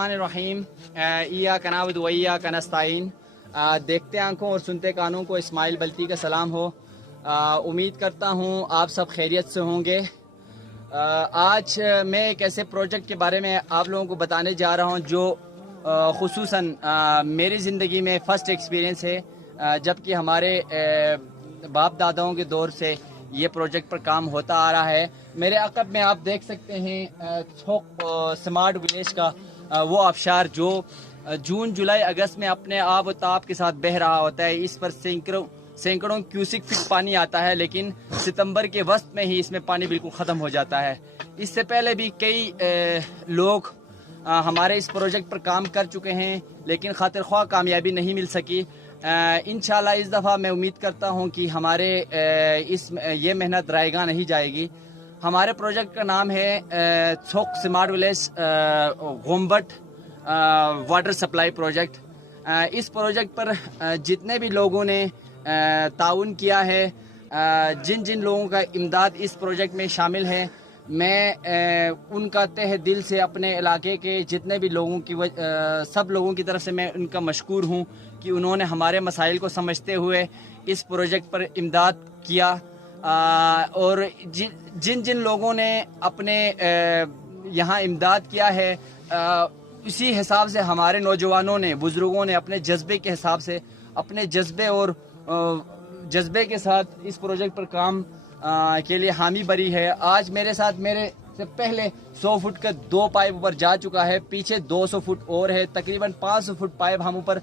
रहीम इय्याक नअबुदु व इय्याक नस्तईन। देखते आंखों और सुनते कानों को इस्माइल बल्ती का सलाम हो। उम्मीद करता हूँ आप सब खैरियत से होंगे। आज मैं एक ऐसे प्रोजेक्ट के बारे में आप लोगों को बताने जा रहा हूँ जो खुसूसन मेरी ज़िंदगी में फ़र्स्ट एक्सपीरियंस है, जबकि हमारे बाप दादाओं के दौर से ये प्रोजेक्ट पर काम होता आ रहा है। मेरे अक़ब में आप देख सकते हैं छोक स्मार्ट विलेज का वो आबशार जो जून जुलाई अगस्त में अपने आब व ताब के साथ बह रहा होता है। इस पर सैकड़ों क्यूसिक फीट पानी आता है, लेकिन सितंबर के वस्त में ही इसमें पानी बिल्कुल ख़त्म हो जाता है। इससे पहले भी कई लोग हमारे इस प्रोजेक्ट पर काम कर चुके हैं, लेकिन खातिर ख्वाह कामयाबी नहीं मिल सकी। इंशाल्लाह इस दफ़ा मैं उम्मीद करता हूं कि हमारे ये मेहनत रायगा नहीं जाएगी। हमारे प्रोजेक्ट का नाम है छोक स्मार्ट विलेज गोम्बट वाटर सप्लाई प्रोजेक्ट। इस प्रोजेक्ट पर जितने भी लोगों ने ताउन किया है, जिन जिन लोगों का इमदाद इस प्रोजेक्ट में शामिल है, मैं उनका तहे दिल से अपने इलाके के जितने भी लोगों की सब लोगों की तरफ से मैं उनका मशकूर हूँ कि उन्होंने हमारे मसाइल को समझते हुए इस प्रोजेक्ट पर इमदाद किया। और जिन जिन लोगों ने अपने यहाँ इमदाद किया है, उसी हिसाब से हमारे नौजवानों ने, बुज़ुर्गों ने अपने जज्बे के हिसाब से, अपने जज्बे और जज्बे के साथ इस प्रोजेक्ट पर काम के लिए हामी भरी है। आज मेरे साथ मेरे से पहले 100 फुट का 2 पाइप ऊपर जा चुका है, पीछे 200 फुट और है, तकरीबन 500 फुट पाइप हम ऊपर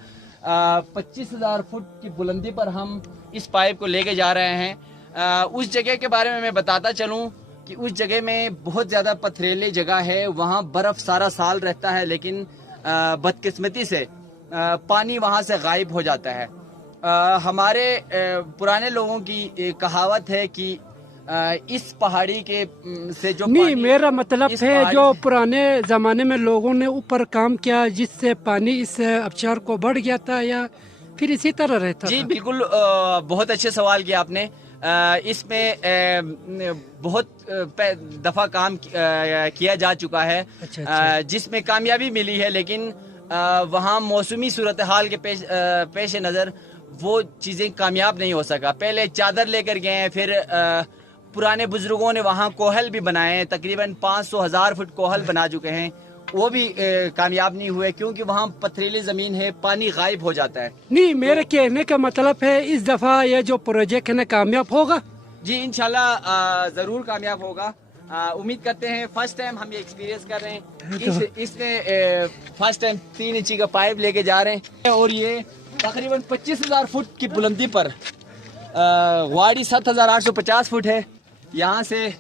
25,000 फुट की बुलंदी पर हम इस पाइप को लेके जा रहे हैं। उस जगह के बारे में मैं बताता चलूँ कि उस जगह में बहुत ज़्यादा पथरीली जगह है, वहाँ बर्फ़ सारा साल रहता है, लेकिन बदकिस्मती से पानी वहाँ से गायब हो जाता है। हमारे पुराने लोगों की कहावत है कि इस पहाड़ी के से जो नहीं, मेरा मतलब है जो पुराने ज़माने में लोगों ने ऊपर काम किया जिससे पानी इस आबशार को बढ़ गया था, या फिर इसी तरह रहता जी था? बिल्कुल, बहुत अच्छे सवाल किया आपने। इसमें बहुत दफ़ा काम किया जा चुका है। अच्छा। जिसमें कामयाबी मिली है, लेकिन वहाँ मौसमी सूरत हाल के पेश नज़र वो चीज़ें कामयाब नहीं हो सका। पहले चादर लेकर गए हैं, फिर पुराने बुजुर्गों ने वहाँ कोहल भी बनाए हैं, तकरीबन 500,000 फुट कोहल बना चुके हैं, वो भी कामयाब नहीं हुए क्योंकि वहाँ पथरीली ज़मीन है, पानी गायब हो जाता है। नहीं, मेरे कहने का मतलब है इस दफ़ा ये जो प्रोजेक्ट है ना कामयाब होगा? जी इंशाल्लाह ज़रूर कामयाब होगा। उम्मीद करते हैं। फर्स्ट टाइम हम ये एक्सपीरियंस कर रहे हैं। इसमें फर्स्ट टाइम 3 इंची का पाइप लेके जा रहे हैं, और ये तकरीबन 25,000 फुट की बुलंदी पर वाड़ी 7,850 फुट है। यहाँ से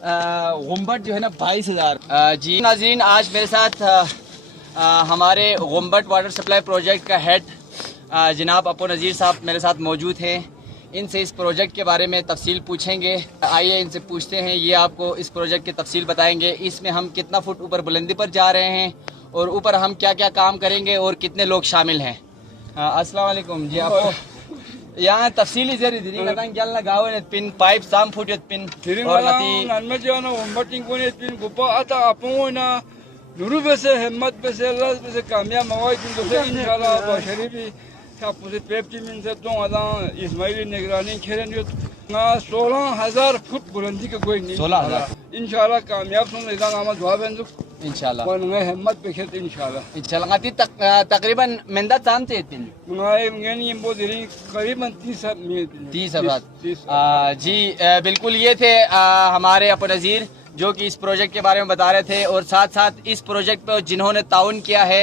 गुम्बट जो है ना 22,000। जी नाज़रीन, आज मेरे साथ हमारे गुम्बट वाटर सप्लाई प्रोजेक्ट का हेड जनाब अपो नज़ीर साहब मेरे साथ मौजूद हैं। इनसे इस प्रोजेक्ट के बारे में तफसील पूछेंगे। आइए इनसे पूछते हैं, ये आपको इस प्रोजेक्ट की तफसील बताएंगे। इसमें हम कितना फुट ऊपर बुलंदी पर जा रहे हैं और ऊपर हम क्या क्या काम करेंगे और कितने लोग शामिल हैं। अस्सलाम वालेकुम जी। आपको यहाँ तफसीली जरी दीदी बताएं क्या लगाओ ने पिन पाइप साम फुट पिन और नती नन्मे जो ना उम्बटिंग को ने पिन गुप्पा आता आपो ना नुरु बसे हिम्मत बसे अल्लाह बसे कामयाब मवाई तुम तो इंशाल्लाह बशरीफी सापुसे पेप्टी मिन से तो आदा इस्माइली निगरानी खेरन यो ना 16,000 फुट बुलंदी का कोई नहीं 16,000 इंशाल्लाह कामयाब सुन इदा नाम जवाब है इंशाल्लाह वन में हिम्मत पे खेत इंशाल्लाह नती तकरीबन मिंदा ताम थे पिन मुनाए ngeni imbo diri करीबन 30 जी बिल्कुल, ये थे हमारे अपो नज़ीर जो कि इस प्रोजेक्ट के बारे में बता रहे थे। और साथ साथ इस प्रोजेक्ट पर जिन्होंने ताउन किया है,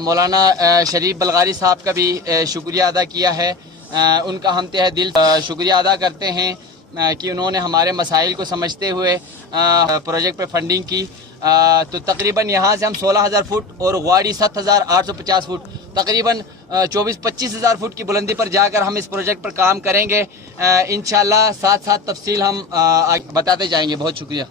मौलाना शरीफ बलगारी साहब का भी शुक्रिया अदा किया है। उनका हम तहे दिल शुक्रिया अदा करते हैं कि उन्होंने हमारे मसाइल को समझते हुए प्रोजेक्ट पे फंडिंग की। तो तकरीबन यहाँ से हम 16,000 फुट और ग्वाड़ी 7,850 फुट, तकरीबन 24-25,000 फुट की बुलंदी पर जाकर हम इस प्रोजेक्ट पर काम करेंगे। इंशाल्लाह साथ साथ तफसील हम बताते जाएंगे। बहुत शुक्रिया।